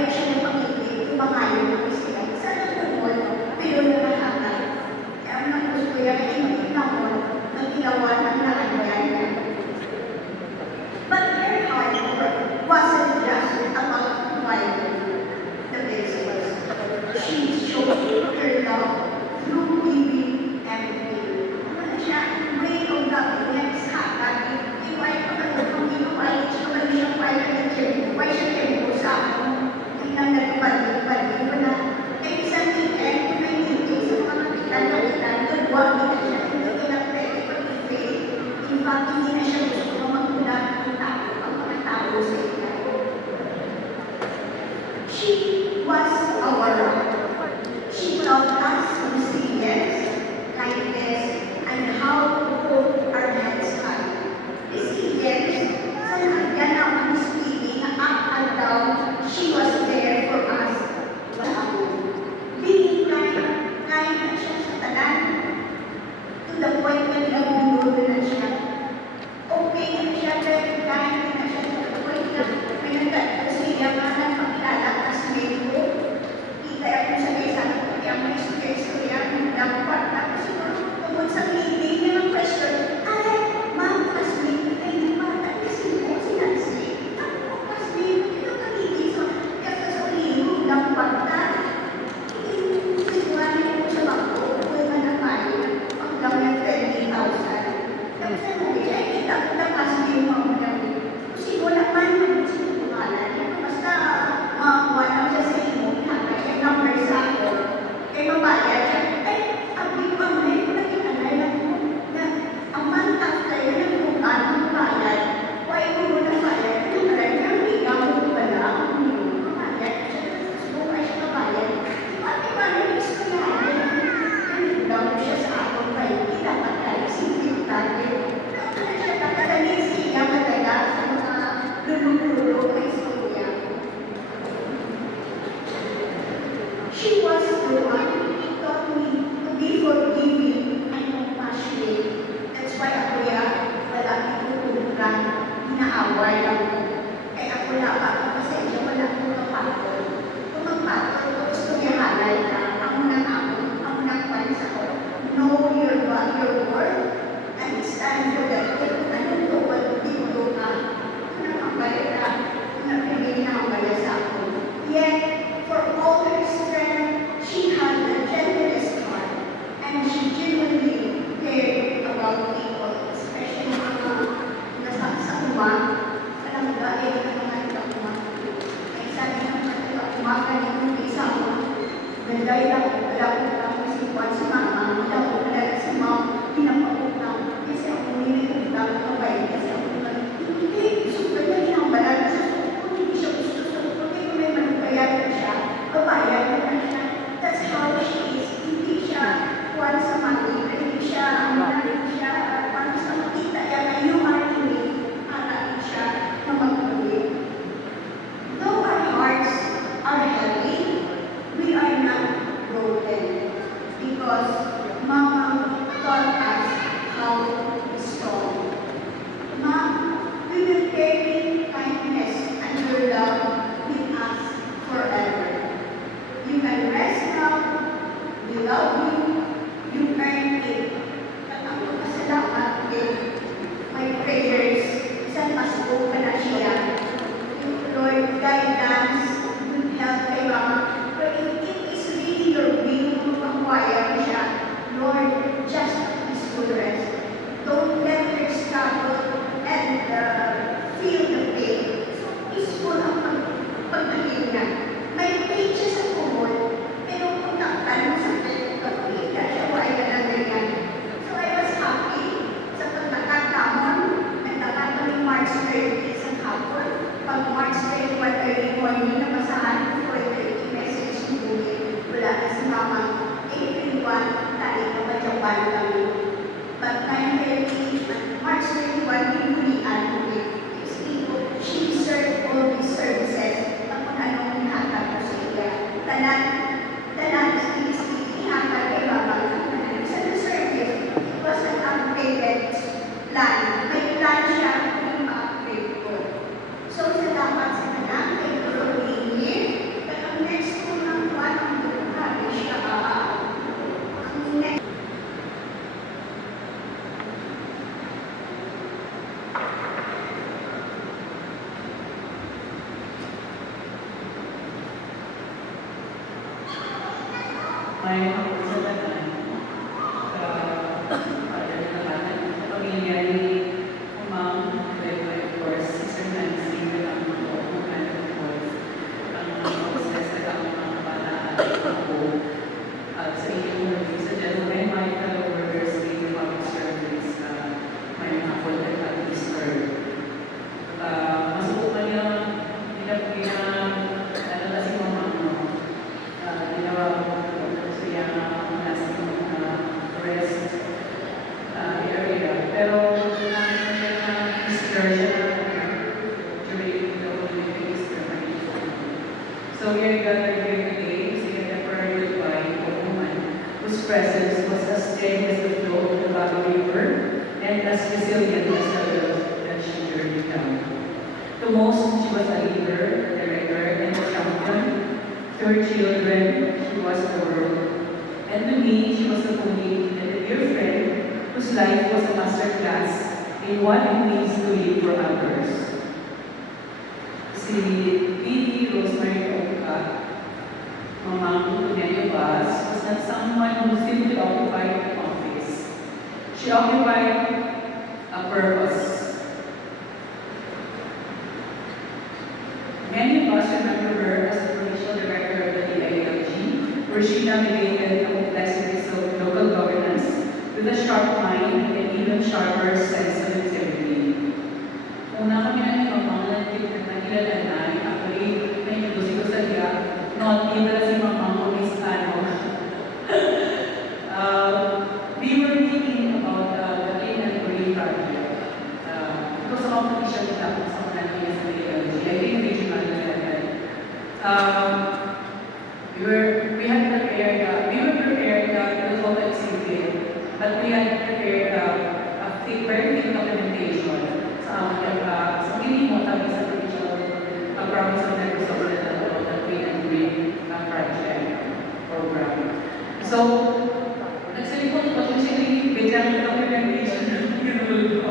Nagbayad siya ng pag-ibig, kumakain ng sila. Sana tumol, pero nakahangal. Kaya ang nagusto yan ay makita mo ang ginawa ng nakanyan. But her heart wasn't just about providing the business. She showed her love through giving and giving. Ano siya, way of loving niya is hakat. Iway pa ka na kung inuway, siya ka na siya pala na siya. Why siya tempo sa ako? Hindi na nagpapalipad. Iba na, eh isang weekend, kung may meeting sa mga kapitan, nagwa na siya. Hindi ka na pwede pag-i-fail. In fact, hindi na siya gusto mag-ulat ng tao, ang mga tao sa ina. She was our rock. She taught us resilience, kindness, and how to hold our heads high. Resilience, sa nagyan ako ng speaking up and down, she was there for us. Being kind na siya sa tanan, to the point na nagmunulo na siya. Okay na siya, very kind na siya sa point na may nagkakasiya nga ng pagkilala as medyo. Kaya kung sabi sa akin, kaya may istorya, dapat ako siguro tungkol sa meeting niya ng question, ay, ma'am, classmate, ay, bata, kasi mo, sinansi. Ako, classmate, ito ka meeting, so, kaya sa ulihin, dapat na, siguranin mo sa bangko, kung manapay, ang dami ng 20,000. Tapos ano, ay, kita ko na classmate mo ako na, kasi wala man, kasi pangalan, basta, wala siya sa imo, number sa ako, kay mabayad siya, ay, ang bigpang na yun, nakita na ang mantap kayo ng kung anong bayad, why mo na bayad, yung maraming ang ikaw mo pala, ang iyong mabayad, siya ay siya mabayad, pati ba na yung istoryahan, ganun daw siya sa akong kayo, kita pa tayo, simplitante, na siya kakalanin siya madaga sa mga lulong-lulong na istorya. She was the one who taught me to be forgiving and compassionate. That's why ako wala itutunan, inaaway lang ko. Kaya ako wala ako, pasensya, wala akong kapatol. Kung magpatol ko, gusto niya halay ka, ako nang panis ako. Know your worth, and stand for that. Kung anong tuwal, dito ka, kung nakambalik ka, kung napili na ang bala sa ako. Yet, for all her strength, she had the gentlest heart, and she genuinely cared about people, especially mga nasa sa uma, alam So we are gathered here today to say a prayer goodbye to a woman whose presence was as steady as the flow of the Bago River and as resilient as the earth that she journeyed down. To most, she was a leader, a director, and a champion. To her children, she was the world. And to me, she was a colleague and a dear friend whose life was a masterclass in what it means to live for others. Si Bibi Rosemary Oka, Mamang to many of us, was not someone who simply occupied an office. She occupied a purpose. Many of us remember her as the provincial director of the DILG, where she navigated the complexities of local governance with a sharp mind and even sharper sense of integrity. Una kami na ni Mamang nakilala na, actually, na-introduce ko sa diya, not even si Mamang o Miss Ano. We were thinking about the Clean and Green project. Ito sa mga provincial kita sa mga nakikinig sa DILG. I think regional na yan. We had prepared, we were prepared to hold a exhibit, but we had prepared a very thick documentation sa hindi mo tabi sa provincial province of Negros Occidental, the Clean and Green project program. So, nagsalipot ko siya bigyan ng documentation ng ginulog ko.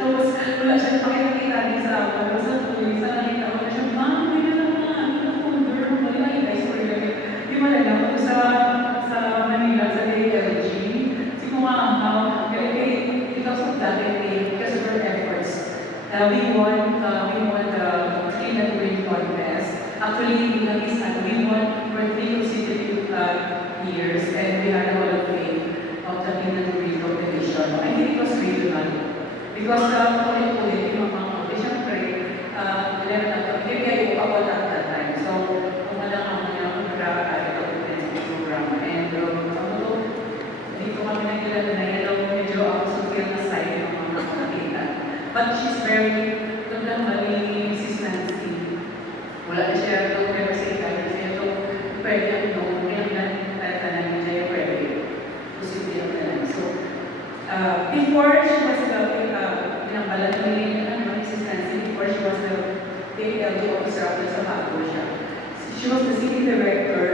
Tapos, wala siyang pakikita din sa ako. Tapos, sa nakita ko na siya, Ma'am, hindi na naman, folder, wala yung guys for you. Di ba lang ako sa Manila, sa DILG, si Kumahaw, kaya ikaw sa dati, kasi for efforts. We won the Clean and Green contest. Actually, we won for 3 consecutive years, and we had a Hall of Fame of the Clean and Green competition. I think it was regional. Because ulit-ulit yung mga kapatid, siyempre, kaya ako at that time. So, umalang ako niya ang comprehensive program. And dito kami nakilala na yun, medyo ako sukil na side ng mga kapatid. But she's very, tandang mali, Mrs. Nancy. Wala na siya ito, pero sa itayo siya ito, pwede ang ito, kailangan tatanangin siya yung pwede. Posible ang tanan. So, before she was Mrs. Nancy, before she was the DILG officer of the Sabato siya. She was the city director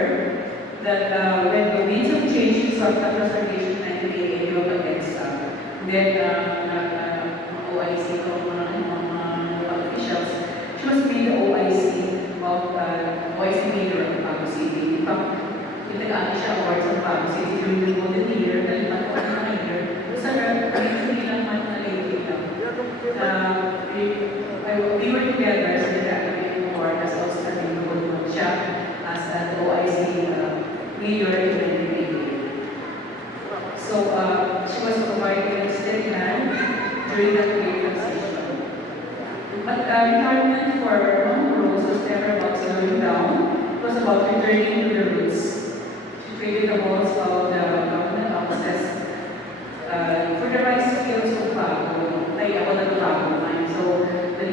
that when the winds of change in South Transportation 1988, you against then OIC ko, mga officials, she was made the OIC of OIC Mayor of Bago City. In fact, pinag-ano siya awards of Bago City during the golden year, nalipat ko na year. Sa hindi lang man na lady lang. We were together sa Academy Award as outstanding good siya as an OIC leader in 1988. So, she was provided a steady hand during that great transition. But retirement for Mom Rose was never about slowing down. It was about returning to the roots. She created the halls of the government offices for the right skills of Bago, like ako na Bago. So, the